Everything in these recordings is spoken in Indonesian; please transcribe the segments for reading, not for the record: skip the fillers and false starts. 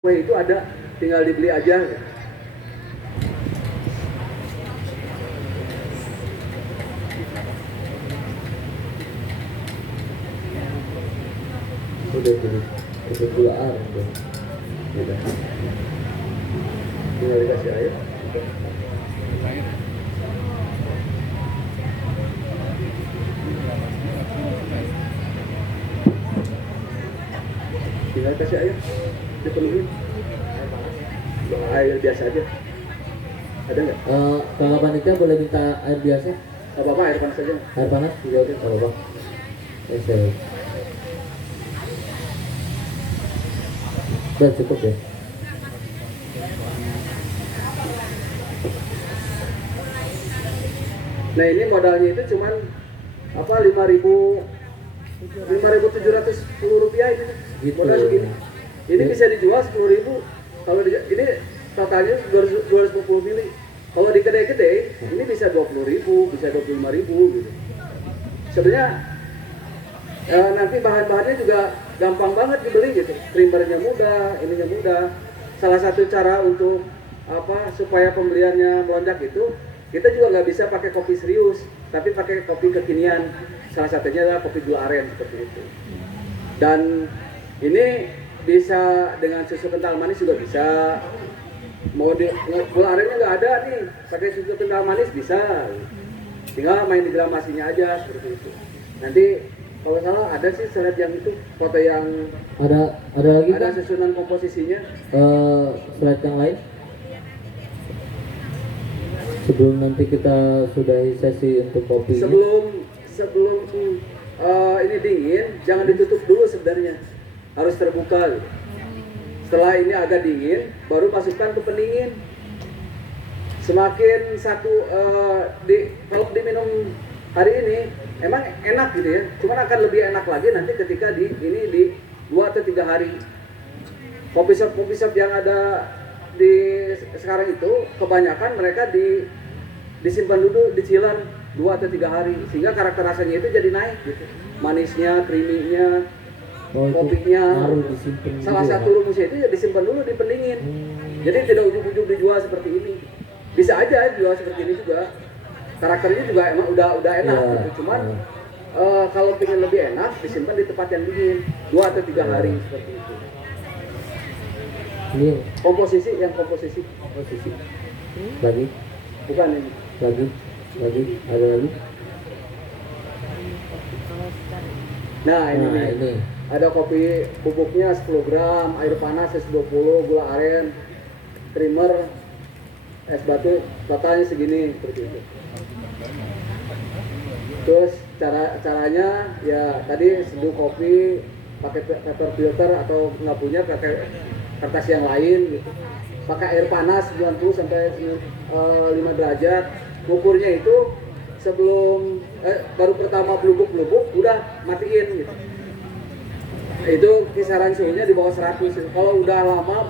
kue itu ada, tinggal dibeli aja. Udah beli itu gula aren tuh. Udah. Tinggal dikasih air. Tinggal kasih air, dipenuhi. Air biasa aja. Ada nggak? Kalau panitia boleh minta air biasa, Gak apa-apa, air panas aja. air panas juga oke, kalau bang. Saya udah cukup ya. Nah ini modalnya itu cuman apa 5.710 rupiah ini Gitu. modal segini. Ini bisa dijual 10.000. Kalau ini totalnya 250 mili. Kalau di kedai-kedai ini bisa 20.000, bisa 25.000 gitu. Sebenarnya nanti bahan-bahannya juga gampang banget dibeli gitu. Primernya mudah, ininya mudah. Salah satu cara untuk apa supaya pembeliannya melonjak itu kita juga nggak bisa pakai kopi serius, tapi pakai kopi kekinian. Salah satunya adalah kopi gula aren seperti itu. Dan ini bisa dengan susu kental manis juga bisa. Mau di gula arennya nggak ada nih, pakai susu kental manis bisa. Tinggal main di gramasinya aja seperti itu. Nanti kalau salah ada sih slide yang itu foto yang Ada lagi ada kan? susunan komposisinya. Slide yang lain. Sebelum nanti kita sudahi sesi untuk kopi. Sebelum ini dingin, jangan ditutup dulu sebenarnya, harus terbuka. Setelah ini agak dingin, baru masukkan ke pendingin. Semakin kalau diminum hari ini, emang enak gitu ya. Cuman akan lebih enak lagi nanti ketika di 2 atau 3 hari. Kopi shop yang ada di sekarang itu kebanyakan mereka disimpan dulu di chiller 2 atau 3 hari sehingga karakter rasanya itu jadi naik gitu. Manisnya, creamy-nya, kopinya. Salah satu rumusnya itu ya disimpan dulu di pendingin. Jadi tidak ujug-ujug dijual seperti ini. Bisa aja jual seperti ini juga. Karakternya juga emang udah enak gitu. Cuman kalau pengen lebih enak disimpan di tempat yang dingin 2 atau 3 hari seperti itu. Ini Komposisi lagi, bukan ini. lagi, ada lagi. Nah ini Nah, nih. ini. Ada kopi bubuknya 10 gram, air panas 120, gula aren, creamer, es batu, totalnya segini seperti itu. Terus caranya ya tadi seduh kopi pakai paper filter atau nggak punya pakai kertas yang lain gitu. Pakai air panas 90 sampai 5 derajat. Ukurnya itu sebelum baru pertama blubuk udah matiin gitu. Itu kisaran suhunya di bawah 100. Kalau udah lama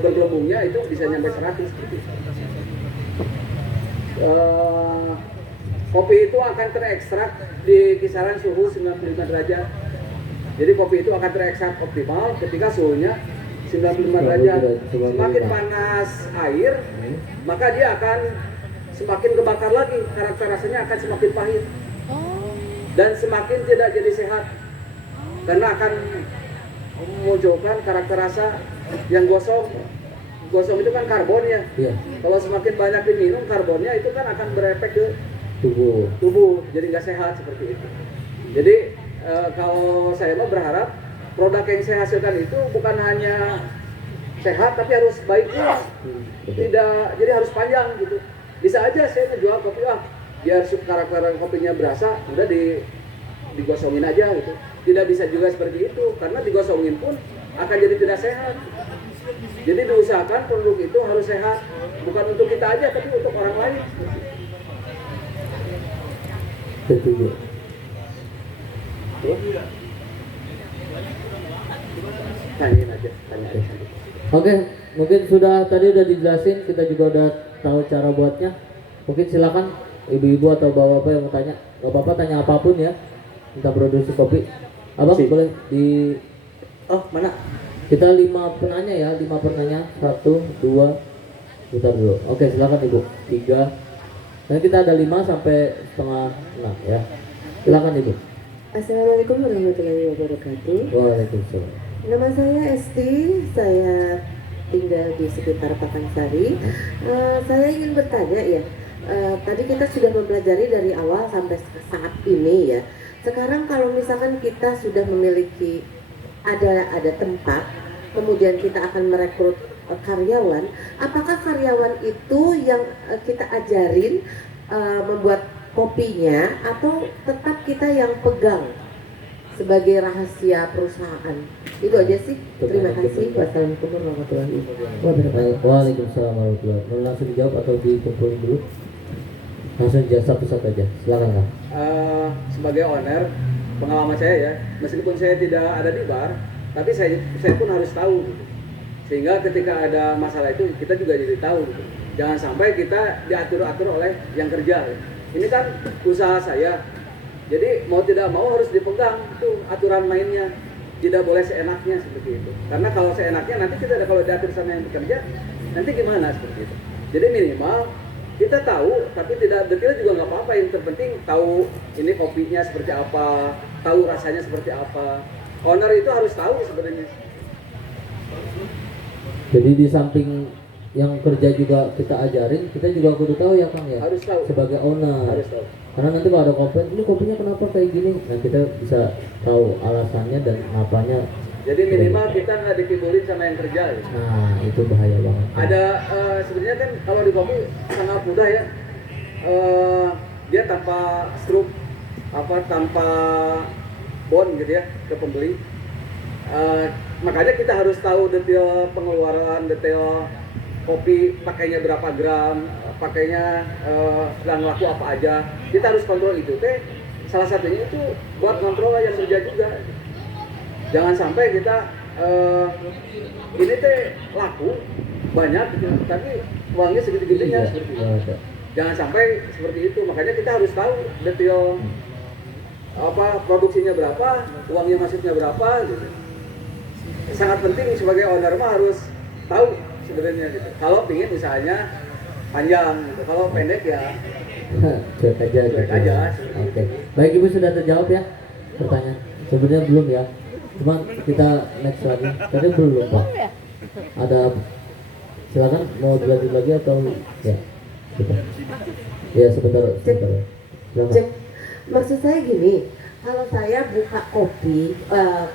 bergelembungnya itu bisa nyampe 100 gitu. Kopi itu akan terekstrak di kisaran suhu 95 derajat. Jadi kopi itu akan terekstrak optimal ketika suhunya 95 derajat. Semakin panas air, maka dia akan semakin kebakar lagi. Karakter rasanya akan semakin pahit. Dan semakin tidak jadi sehat. Karena akan memunculkan karakter rasa yang gosong. Gosong itu kan karbon ya. Iya. Kalau semakin banyak diminum karbonnya itu kan akan berefek ke Tubuh. jadi nggak sehat seperti itu. Jadi kalau saya mah berharap produk yang saya hasilkan itu bukan hanya sehat tapi harus baik pula. Jadi harus panjang gitu. Bisa aja saya ngejual kopi biar karakter kopinya berasa, udah digosongin aja gitu. Tidak bisa juga seperti itu karena digosongin pun akan jadi tidak sehat. Jadi diusahakan produk itu harus sehat, bukan untuk kita aja tapi untuk orang lain. Setuju. Tanyain aja. Oke, mungkin tadi udah dijelasin, kita juga udah tahu cara buatnya. Mungkin silakan ibu-ibu atau bapak-bapak yang mau tanya, nggak apa-apa tanya apapun ya tentang produksi kopi. Abang boleh di Oh mana? Kita 5 penanya ya, 5 penanya. 1, 2, putar dulu. Oke, silakan Ibu. 3. Nah, kita ada 5 sampai setengah 6 ya. Silakan Ibu. Assalamualaikum warahmatullahi wabarakatuh. Waalaikumsalam. Nama saya Esti, saya tinggal di sekitar Pakansari. Saya ingin bertanya ya, tadi kita sudah mempelajari dari awal sampai saat ini ya. Sekarang kalau misalkan kita sudah memiliki ada tempat, kemudian kita akan merekrut karyawan, apakah karyawan itu yang kita ajarin membuat kopinya atau tetap kita yang pegang sebagai rahasia perusahaan? Itu aja sih. Terima kasih. Wassalamualaikum warahmatullahi wabarakatuh. Waalaikumsalam warahmatullahi wabarakatuh. Mau langsung dijawab atau dikumpulin dulu? Langsung dijawab satu-satu aja. Silakan Kang. Sebagai owner, pengalaman saya ya, meskipun saya tidak ada di bar, tapi saya pun harus tahu gitu. Sehingga ketika ada masalah itu kita juga jadi tahu gitu. Jangan sampai kita diatur-atur oleh yang kerja ya. Ini kan usaha saya, jadi mau tidak mau harus dipegang itu aturan mainnya, tidak boleh seenaknya seperti itu. Karena kalau seenaknya nanti kita kalau diatur sama yang bekerja, nanti gimana seperti itu. Jadi minimal kita tahu, tapi tidak detail juga nggak apa-apa. Yang terpenting tahu ini kopinya seperti apa, tahu rasanya seperti apa. Owner itu harus tahu sebenarnya. Jadi di samping yang kerja juga kita ajarin, kita juga kudu tahu ya Kang ya. Harus tahu. Sebagai owner. Harus tahu. Karena nanti kalau ada komplain, ini kopinya kenapa kayak gini? Nah kita bisa tahu alasannya dan apanya. Jadi minimal kita nggak dikibulin sama yang kerja. Ya. Nah itu bahaya banget. Ada sebenarnya kan kalau di kopi sangat mudah ya. Dia tanpa struk, tanpa bond gitu ya ke pembeli. Makanya kita harus tahu detail pengeluaran, detail kopi pakainya berapa gram, pakainya sedang laku apa aja. Kita harus kontrol itu. Salah satunya itu buat kontrol yang kerja juga. Jangan sampai kita ini laku banyak gitu, tapi uangnya segitu-gitunya seperti itu. Jangan sampai seperti itu. Makanya kita harus tahu detail produksinya berapa, uangnya masuknya berapa gitu. Sangat penting sebagai owner mah harus tahu sebenarnya gitu. Kalau pingin usahanya panjang gitu. Kalau pendek ya cuek aja. cuek aja. Oke. Baik Ibu sudah terjawab ya pertanyaan. Sebenarnya belum ya. Cuma kita next lagi. Tadi belum Pak. Ada silakan mau dilanjut lagi atau ya. Gitu. Ya sebentar. Silakan. Maksud saya gini, kalau saya buka kopi,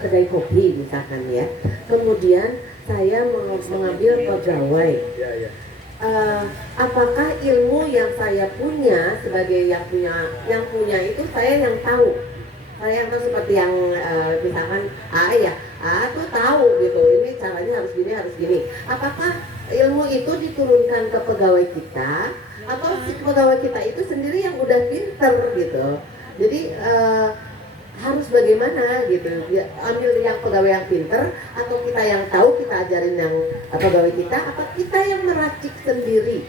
kedai kopi misalkan ya, kemudian saya mengambil pegawai, Ya. Apakah ilmu yang saya punya sebagai yang punya itu saya yang tahu seperti yang misalkan tuh tahu gitu, ini caranya harus gini. Apakah ilmu itu diturunkan ke pegawai kita atau si pegawai kita itu sendiri yang udah pinter gitu? Jadi harus bagaimana gitu, ambil yang pegawai yang pinter atau kita yang tahu kita ajarin yang pegawai kita, apa kita yang meracik sendiri,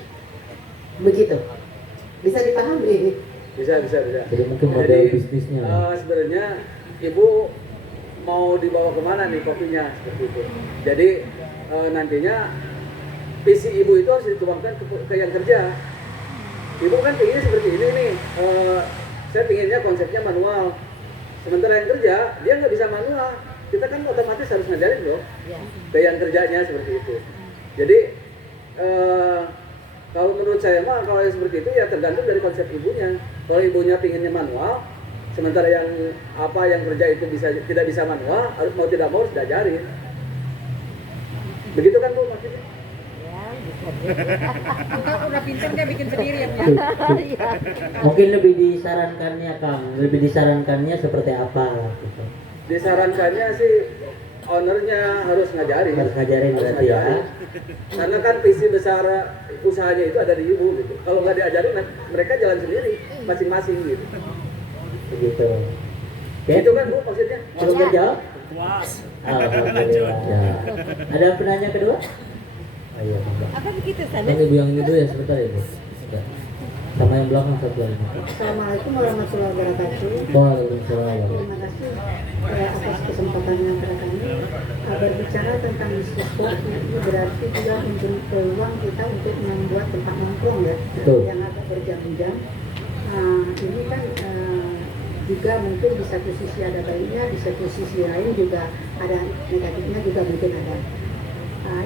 begitu? Bisa dipahami? Bisa. Jadi mungkin model bisnisnya. Sebenarnya ibu mau dibawa kemana nih kopinya seperti itu. Jadi nantinya visi ibu itu harus dituangkan ke yang kerja. Ibu kan pengennya seperti ini nih. Saya pengennya konsepnya manual. Sementara yang kerja dia nggak bisa manual. Kita kan otomatis harus ngajarin loh ke yang kerjanya seperti itu. Jadi kalau menurut saya mah kalau yang seperti itu ya tergantung dari konsep ibunya. Kalau ibunya pinginnya manual, sementara yang kerja itu tidak bisa manual, harus mau tidak mau harus diajarin. Begitu kan Bu maksudnya? Kita udah pintar dia bikin sendiri ya. Mungkin lebih disarankannya Kang, seperti apa gitu. Disarankannya sih ownernya harus ngajarin. Harus ngajarin berarti ya. Karena kan visi besar usahanya itu ada di ibu gitu. Kalau nggak diajarin mereka jalan sendiri masing-masing gitu. Begitu. Itu kan Bu maksudnya? Belum terjawab? Alhamdulillah. Ya. Ada penanya kedua? Ayo, Apa begitu Kan sana? Ibu yang ini dulu ya sebentar Ibu. Ya. sama yang belakang satu lagi. Assalamualaikum warahmatullahi wabarakatuh. Waalaikumsalam. Terima kasih atas kesempatannya kepada kami. Berbicara tentang bisnis kopi ini berarti juga memberi peluang kita untuk membuat tempat nongkrong ya, Betul. yang agak berjam-jam. Ini kan juga mungkin di satu sisi ada baiknya, di satu sisi lain juga ada negatifnya juga mungkin ada.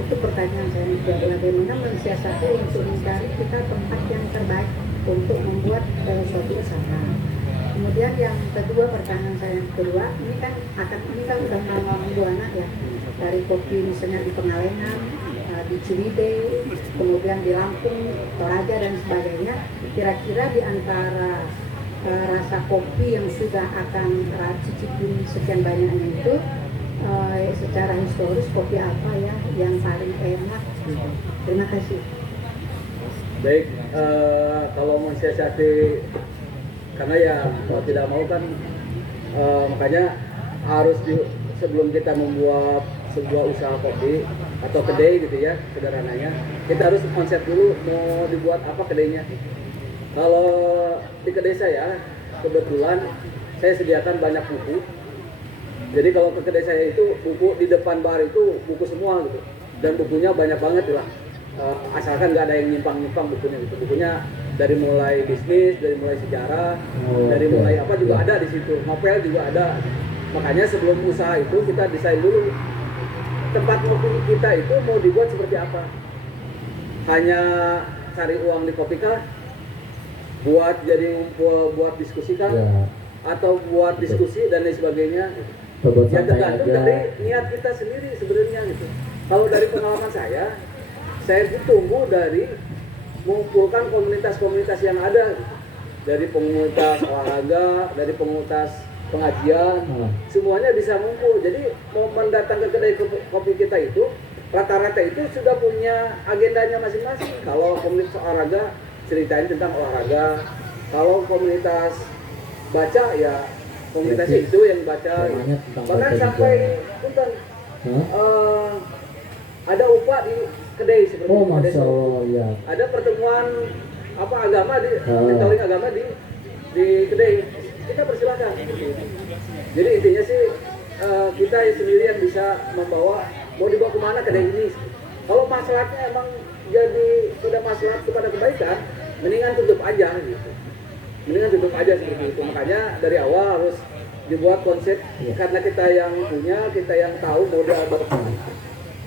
Itu pertanyaan saya juga, bagaimana mensiasati untuk mencari kita tempat yang terbaik untuk membuat suatu usaha. Kemudian yang kedua, pertanyaan saya yang kedua, ini kan udah ngomong dua anak ya, dari kopi misalnya di Pengalengan, di Ciwidey, kemudian di Lampung, Toraja dan sebagainya. Kira-kira di antara rasa kopi yang sudah akan cicipin sekian banyaknya itu, secara historis kopi apa ya yang paling enak? Terima kasih. Baik, kalau mensiasati, karena ya kalau tidak mau kan, makanya harus sebelum kita membuat sebuah usaha kopi atau kedai gitu ya, sederhananya, kita harus konsep dulu mau dibuat apa kedainya. Kalau di kedai saya, kebetulan saya sediakan banyak buku. Jadi kalau ke kedai saya itu buku di depan bar itu buku semua gitu, dan bukunya banyak banget lah. Asalkan nggak ada yang nyimpang-nyimpang bukunya gitu. Bukunya dari mulai bisnis, dari mulai sejarah, dari mulai apa juga ada di situ. Novel juga ada. Makanya sebelum usaha itu kita desain dulu tempat kopi kita itu mau dibuat seperti apa. Hanya cari uang di kopi kah? Buat jadi ngumpul, buat diskusi kah? Ya. Atau buat diskusi dan lain sebagainya. Buat Ya santai tergantung aja. dari niat kita sendiri sebenarnya gitu. Kalau dari pengalaman saya itu tumbuh dari mengumpulkan komunitas-komunitas yang ada gitu. Dari komunitas olahraga, dari komunitas pengajian, semuanya bisa ngumpul. Jadi momen datang ke kedai kopi kita itu rata-rata itu sudah punya agendanya masing-masing. Kalau komunitas olahraga ceritain tentang olahraga, kalau komunitas baca ya komunitasnya itu yang baca. Temanya tentang Bahkan baca sampai juga. punten ada upah di kedai seperti Oh, kedai masya soal. Allah, ya. Ada pertemuan apa agama di Oh. mentoring agama di kedai, kita persilahkan. Jadi intinya sih kita sendiri yang bisa membawa mau dibawa kemana kedai ini. Kalau masalahnya emang jadi sudah masalah kepada kebaikan, mendingan tutup aja gitu. Mendingan tutup aja seperti itu. Makanya dari awal harus dibuat konsep, karena kita yang punya, kita yang tahu mau dibawa kemana.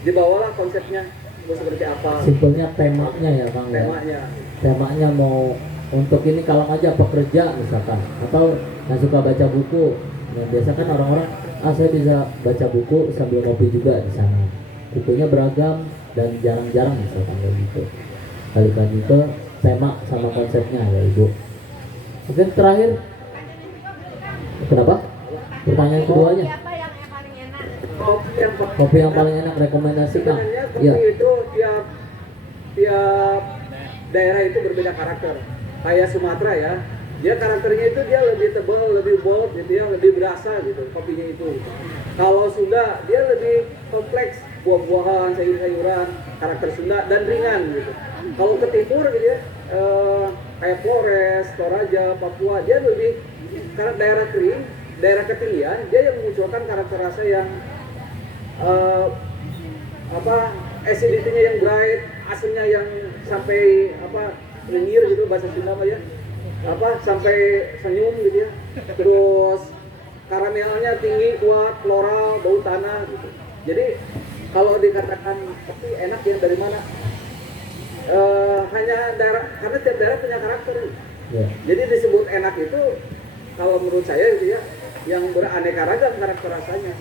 Dibawalah konsepnya mau seperti apa, Simpelnya temanya ya Bang ya. temanya. Temanya mau untuk ini kalau aja pekerja misalkan, atau yang suka baca buku. Nah, biasa kan orang-orang, saya bisa baca buku sambil ngopi juga di sana. Bukunya beragam dan jarang-jarang misalkan kayak gitu. Balik lagi ke tema sama konsepnya ya Ibu. Mungkin terakhir, kenapa? Pertanyaan keduanya, Apa yang paling enak? kopi yang paling enak rekomendasi Kang? Sebenarnya kopi Ya, itu tiap daerah itu berbeda karakter. Kayak Sumatera ya, dia karakternya itu dia lebih tebal, lebih bold gitu ya, lebih berasa gitu kopinya itu. Kalau Sunda dia lebih kompleks, buah-buahan, sayur-sayuran, karakter Sunda dan ringan gitu. Kalau ke timur gitu ya, kayak Flores, Toraja, Papua, dia lebih karena daerah kering, daerah ketinggian, dia yang memunculkan karakter rasa yang acidity-nya yang bright, asamnya yang sampai nyengir gitu bahasa Sunda ya, sampai senyum gitu ya. Terus karamelnya tinggi, kuat, floral, bau tanah gitu. Jadi kalau dikatakan kopi enak ya dari mana? Hanya daerah, karena tiap daerah punya karakter. ya. Jadi disebut enak itu kalau menurut saya gitu ya, yang beraneka ragam karakter rasanya.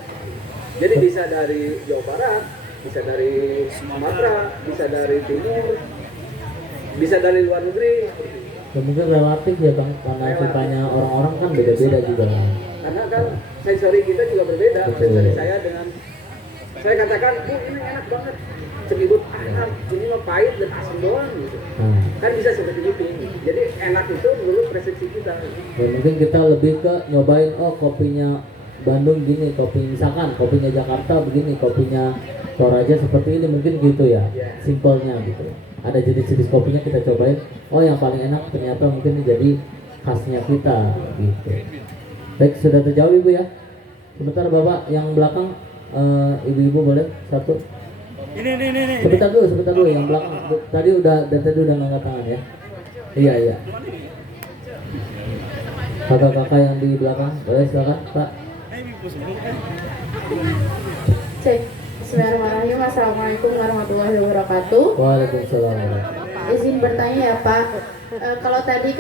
Jadi bisa dari Jawa Barat, bisa dari Sumatera, bisa dari Timur, bisa dari luar negeri. Ya, mungkin relatif ya Bang, karena sukanya orang-orang kan beda-beda juga. Karena kan sensori kita juga berbeda. Betul. Sensori saya dengan saya katakan, ini enak banget, sekibut enak, ini mah pahit dan asam doang gitu. Nah, Kan bisa seperti itu. Jadi enak itu menurut persepsi kita. dan mungkin kita lebih ke nyobain, oh kopinya Bandung gini, kopi misalkan kopinya Jakarta begini, kopinya Toraja seperti ini mungkin gitu ya, Ya. simpelnya gitu. Ada jenis-jenis kopinya kita cobain. Oh yang paling enak ternyata mungkin jadi khasnya kita gitu. Baik, sudah terjawab Ibu ya. Sebentar Bapak yang belakang, ibu-ibu boleh satu. Ini. Sebentar dulu yang belakang. Tadi udah ngangkat tangan ya. Iya. Kakak-kakak yang di belakang, boleh silakan Pak. Cek. Bismillahirrahmanirrahim. Assalamualaikum warahmatullahi wabarakatuh. Waalaikumsalam. Izin bertanya ya Pak. Kalau tadi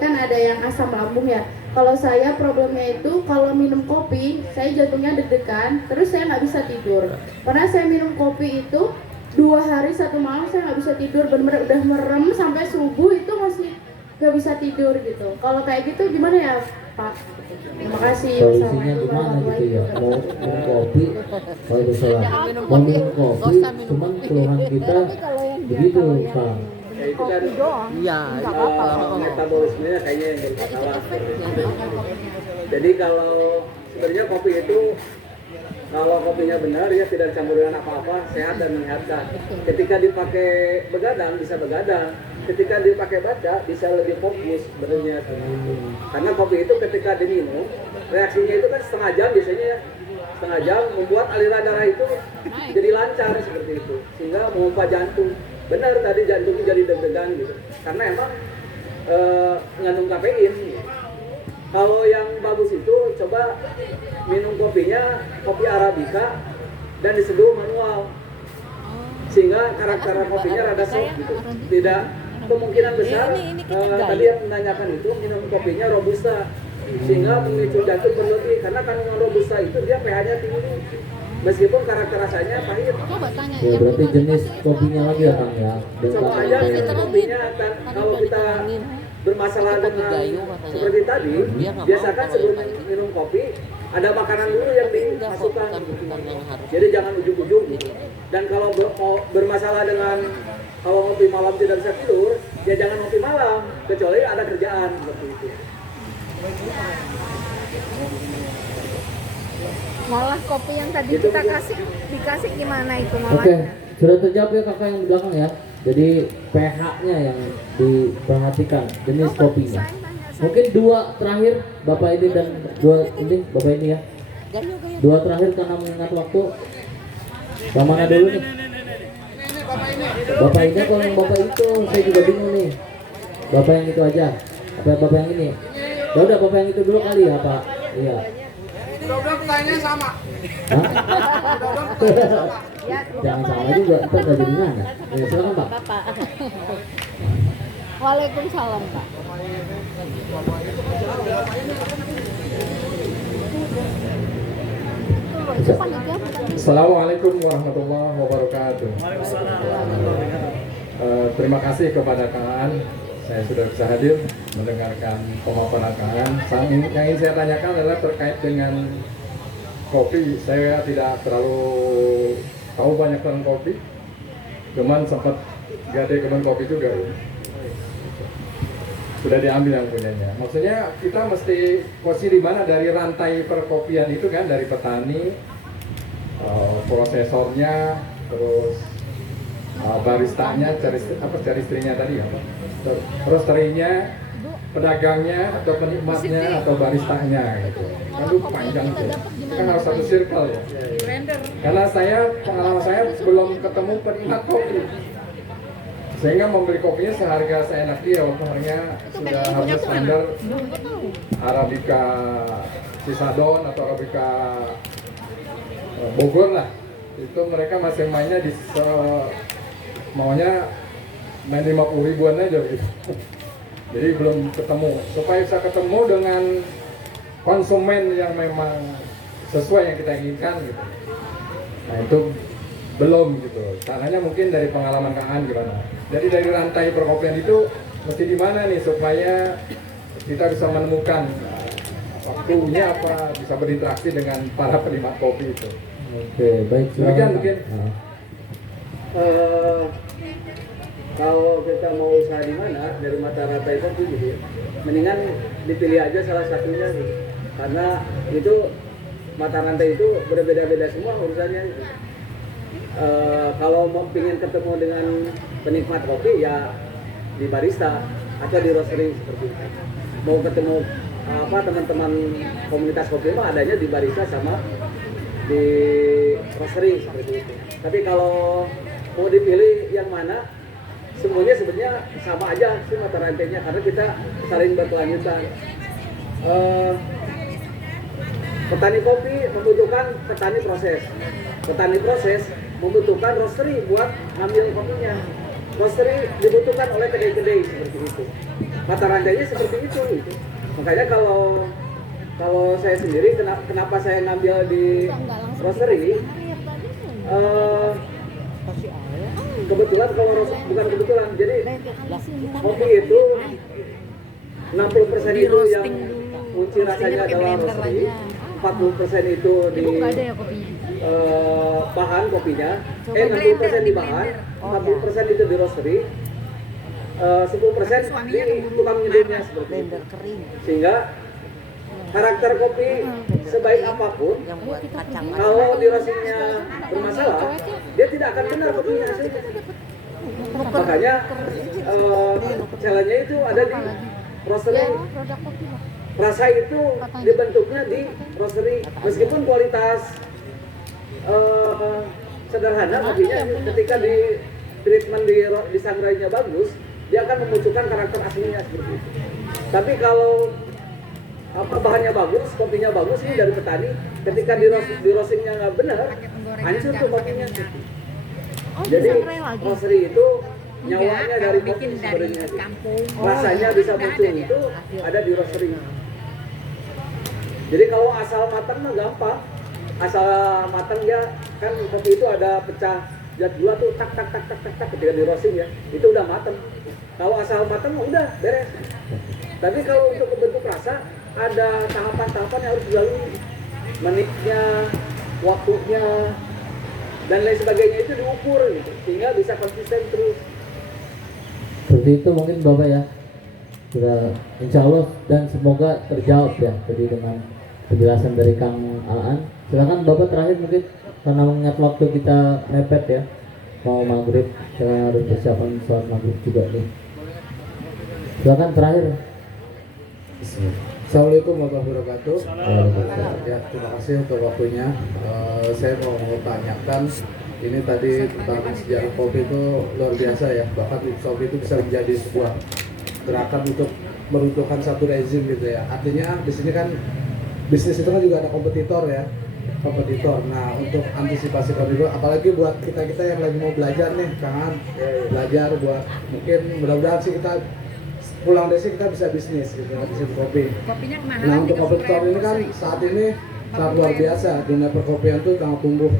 kan ada yang asam lambung ya. Kalau saya problemnya itu kalau minum kopi, saya jantungnya deg-degan, terus saya nggak bisa tidur. Karena saya minum kopi itu 2 hari 1 malam saya nggak bisa tidur, benar-benar udah merem sampai subuh itu masih nggak bisa tidur gitu. Kalau kayak gitu gimana ya Pak? Terima kasih. Solusinya gimana gitu ya? Mau minum kopi, Waalaikumsalam. Mau minum kopi, cuman keluhan kita begitu Pak. Ya, itu kan metabolismenya kayaknya yang bermasalah. Jadi kalau sebenarnya kopi itu kalau kopinya benar ya tidak dicampur dengan apa-apa, sehat dan menyehatkan. Ketika dipakai begadang bisa begadang, ketika dipakai baca bisa lebih fokus sebenarnya. Karena kopi itu ketika diminum reaksinya itu kan setengah jam biasanya ya. Setengah jam membuat aliran darah itu jadi lancar seperti itu sehingga memompa jantung. Benar tadi jantungnya jadi deg-degan gitu karena emang mengandung kafein. Kalau yang bagus itu coba minum kopinya kopi arabica dan diseduh manual sehingga karakter kopinya rada soft gitu. Tidak kemungkinan besar tadi yang menanyakan itu minum kopinya robusta sehingga memicu jantung berlebih karena kandungan robusta itu dia pH-nya tinggi meskipun karakter rasanya pahit. Ya berarti jenis kopinya lagi ya Kang ya. Coba aja minum kopinya kan kalau kita bermasalah dengan seperti tadi biasakan sebelum minum kopi ada makanan dulu yang dimasukkan jadi jangan ujung-ujung dan kalau mau bermasalah dengan kalau ngopi malam tidak bisa tidur ya jangan ngopi malam kecuali ada kerjaan seperti itu. Malah kopi yang tadi Itu kita juga. dikasih gimana itu Oke, malahnya? sudah terjawab ya kakak yang di belakang ya. Jadi pH-nya yang diperhatikan, jenis kopinya. Mungkin 2 terakhir Bapak ini dan 2 ini Bapak ini ya. 2 terakhir karena mengingat waktu. Yang mana dulu nih? Bapak ini kalau yang Bapak itu saya juga bingung nih. Bapak yang itu aja. Apa Bapak yang ini? Ya udah Bapak yang itu dulu kali ya Pak. Iya. Mudah-mudahan pertanyaannya sama. Hah? Ya, Jangan salah juga, ntar gak jadi nanya. Ya, silakan Pak. Waalaikumsalam Pak. Assalamualaikum warahmatullahi wabarakatuh. Terima kasih kepada Kang Aan. Saya sudah bisa hadir mendengarkan pemaparan Kang Aan. Yang ingin saya tanyakan adalah terkait dengan kopi. Saya tidak terlalu tahu banyak tentang kopi. Cuman sempat gade kebun kopi juga. Sudah diambil yang punyanya. Maksudnya kita mesti posisi di mana dari rantai perkopian itu kan, dari petani, prosesornya, terus baristanya, cari istrinya tadi apa? Terus terinya, pedagangnya atau penikmatnya atau baristanya gitu. Kan itu panjang tuh. Itu kan harus satu circle ya. Karena pengalaman saya belum ketemu penikmat kopi. Sehingga membeli kopinya seharga seenak dia, waktu harganya sudah harga standar Arabica Cisadon atau Arabica Bogor lah. Itu mereka masih mainnya maunya main 50 ribuan aja gitu. Jadi belum ketemu. Supaya bisa ketemu dengan konsumen yang memang sesuai yang kita inginkan gitu. Nah itu belum gitu. Caranya mungkin dari pengalaman Kang Aan gimana? Jadi dari rantai perkopian itu mesti di mana nih supaya kita bisa menemukan waktunya apa bisa berinteraksi dengan para penikmat kopi itu. Oke, baik. Demikian mungkin. Nah, Kalau kita mau usaha di mana dari mata rantai kopi gitu, mendingan dipilih aja salah satunya gitu. Karena itu mata rantai itu berbeda-beda semua urusannya. Kalau mau ingin ketemu dengan penikmat kopi ya di barista atau di roastery seperti itu. Mau ketemu teman-teman komunitas kopi mah adanya di barista sama di roastery seperti itu. Tapi kalau mau dipilih yang mana, semuanya sebenarnya sama aja sih mata rantainya karena kita saling berkelanjutan. Petani kopi membutuhkan petani proses. Petani proses membutuhkan roastery buat ngambil kopinya. Roastery dibutuhkan oleh kedai-kedai seperti itu. Mata rantainya seperti itu. Gitu. Makanya kalau saya sendiri kenapa saya ngambil di roastery? Kebetulan bukan kebetulan. Jadi kopi itu 60% itu yang kunci rasanya adalah roastery. 40% itu di bahan kopinya, 60% di bahan, 40% itu di roastery, 10% di tukang nyeduhnya seperti itu. Sehingga karakter kopi sebaik apapun, kalau di roastingnya bermasalah, dia tidak akan benar kopinya hasilnya. Makanya challenge-nya itu ada di roastery. Rasa itu dibentuknya di roastery, meskipun kualitas sederhana kopinya ketika di treatment di sangrainya bagus, dia akan memunculkan karakter aslinya seperti itu. Tapi kalau bahannya bagus, kopinya bagus ini dari petani, ketika di roastingnya nggak benar, hancur tuh kopinya. Jadi roastery itu nyawanya dari kopi sebenarnya. Rasanya bisa muncul itu ada di roastery. Jadi kalau asal matang mah gampang. Asal matang ya kan kopi itu ada pecah zat gula tuh tak ketika di roasting ya. Itu udah matang. Kalau asal matang mah udah beres. Tapi kalau untuk membentuk rasa ada tahapan-tahapan yang harus dilalui. Menitnya, waktunya dan lain sebagainya itu diukur gitu. Sehingga bisa konsisten terus. Seperti itu mungkin Bapak ya. Sudah insya Allah dan semoga terjawab ya tadi dengan penjelasan dari Kang Aan. Silakan Bapak terakhir mungkin karena mengingat waktu kita mepet ya, mau maghrib, saya harus persiapan sholat maghrib juga nih. Silakan terakhir. Assalamualaikum warahmatullahi wabarakatuh. Ya, terima kasih untuk waktunya. Saya mau tanyakan ini tadi tentang sejarah kopi itu luar biasa ya. Bahkan kopi itu bisa menjadi sebuah gerakan untuk meruntuhkan satu rezim gitu ya. Artinya di sini kan bisnis itu kan juga ada kompetitor ya, kompetitor. Nah untuk antisipasi kompetitor, apalagi buat kita yang lagi mau belajar nih, kangen belajar buat mungkin mudah-mudahan sih kita pulang dari sini kita bisa bisnis gitu, bisnis kopi. Nah untuk kompetitor ini kan saat ini sangat luar biasa, dunia perkopian tuh sangat tumbuh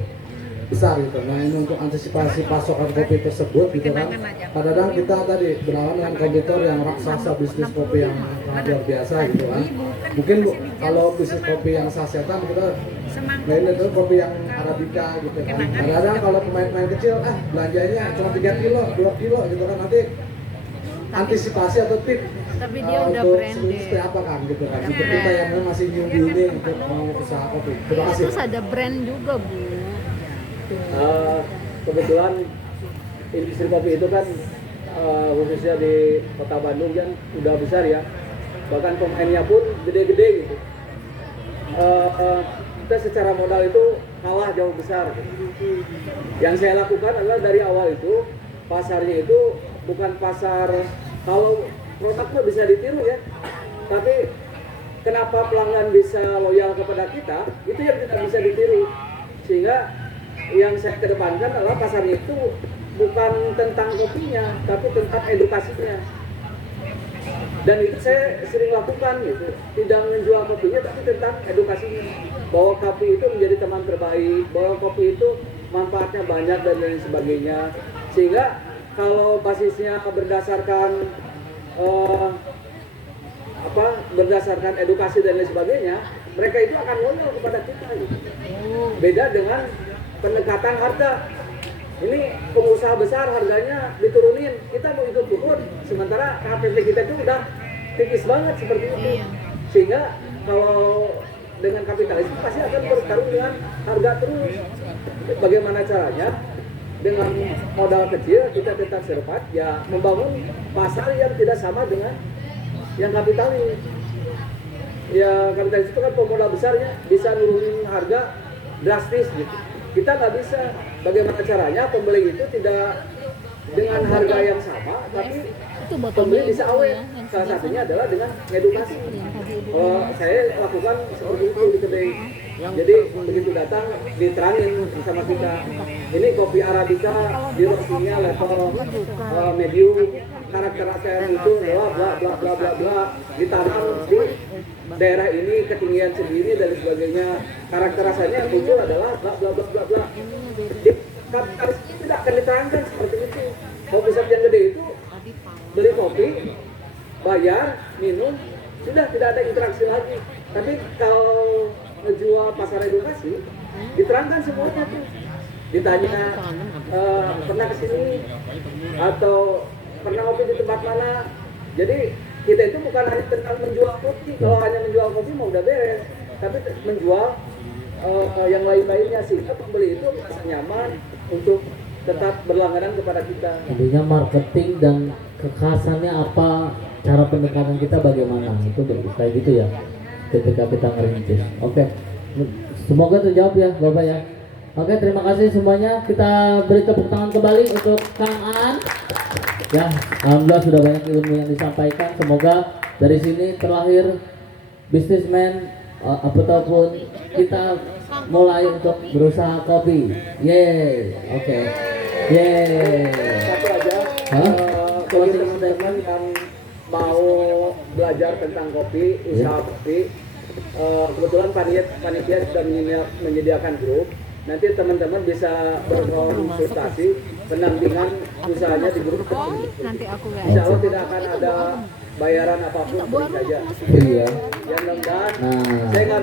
besar gitu. Nah ini untuk antisipasi pasokan kopi tersebut gitu kan, kadang-kadang kita tadi berlawan dengan kompetitor yang raksasa bisnis kopi yang sangat luar biasa gitu kan. Mungkin kalau bisnis kopi yang sasetan kita lain itu kopi yang arabica gitu kan. Kadang-kadang kalau pemain-pemain kecil belanjanya cuma 3 kilo, 2 kilo gitu kan, nanti antisipasi atau tip Tapi dia udah untuk branded. seperti apa kan gitu kan, untuk kita yang masih newbie ini untuk mau usaha kopi. Terima kasih. Terus ada brand juga Bu. Kebetulan industri kopi itu kan khususnya di kota Bandung kan udah besar ya, bahkan pemainnya pun gede-gede gitu. Kita secara modal itu kalah jauh besar gitu. Yang saya lakukan adalah dari awal itu pasarnya itu bukan pasar, kalau produknya bisa ditiru ya, tapi kenapa pelanggan bisa loyal kepada kita, itu yang tidak bisa ditiru. Sehingga yang saya kedepankan adalah pasarnya itu bukan tentang kopinya, tapi tentang edukasinya. Dan itu saya sering lakukan gitu, tidak menjual kopinya tapi tentang edukasinya, bahwa kopi itu menjadi teman terbaik, bahwa kopi itu manfaatnya banyak dan lain sebagainya. Sehingga kalau basisnya berdasarkan berdasarkan edukasi dan lain sebagainya, mereka itu akan loyal kepada kita gitu. Beda dengan pendekatan harga. Ini pengusaha besar harganya diturunin, kita mau ikut turun, sementara KPP kita itu udah tipis banget seperti itu. Sehingga kalau dengan kapitalis pasti akan bertarung dengan harga terus. Bagaimana caranya? Dengan modal kecil kita tetap survive, ya membangun pasar yang tidak sama dengan yang kapitalis. Ya kapitalis itu kan pemodal besarnya bisa nurunin harga drastis gitu. Kita nggak bisa. Bagaimana caranya pembeli itu tidak dengan harga yang sama, tapi Itu botolnya pembeli bisa itu awet. ya, yang Salah sebelah satunya adalah dengan edukasi. Saya lakukan seperti itu di kedai. Jadi begitu datang diterangin sama kita. Ini kopi Arabica di roastingnya level medium, karakter itu bla bla bla bla bla bla, ditanam di daerah ini ketinggian segini dan sebagainya. Karakter rasanya yang muncul adalah bla bla bla bla bla. Di kapitalis tidak akan diterangkan seperti itu. Kopi shop yang gede itu beli kopi, bayar, minum, sudah tidak ada interaksi lagi. Tapi kalau ngejual pasar edukasi, diterangkan semuanya tuh. Ditanya pernah kesini atau pernah ngopi di tempat mana. Jadi kita itu bukan hanya tentang menjual kopi. Kalau hanya menjual kopi mau udah beres, tapi menjual yang lain-lainnya sih. Pembeli itu merasa nyaman untuk tetap berlangganan kepada kita. Intinya marketing dan kekhasannya apa, cara pendekatan kita bagaimana, itu kayak gitu ya ketika kita ngerintis. Oke, semoga terjawab ya Bapak ya. Oke, terima kasih semuanya. Kita beri tepuk tangan kembali untuk Kang Aan. Ya, alhamdulillah sudah banyak ilmu yang disampaikan. Semoga dari sini terlahir bisnismen ataupun kita mulai untuk berusaha kopi. Yeay, oke. Yeay. Satu aja, Hah? bagi teman-teman yang mau belajar tentang kopi, usaha kopi, kebetulan panitia sudah menyediakan grup. Nanti teman-teman bisa berkonsultasi pendampingan usahanya di grup tersebut. nanti aku Insya Allah tidak akan ada bayaran apapun, free saja. Iya. Yang mudah-mudahan Nah. saya nggak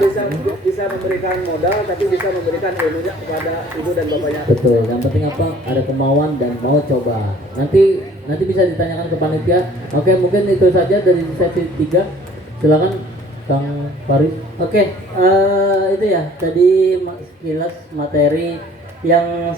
bisa memberikan modal, tapi bisa memberikan ilmunya kepada ibu dan bapaknya. Betul, yang penting apa? Ada kemauan dan mau coba. Nanti bisa ditanyakan ke panitia. Oke, mungkin itu saja dari sesi 3. Silakan Kang Faris. Oke, itu ya tadi sekilas materi yang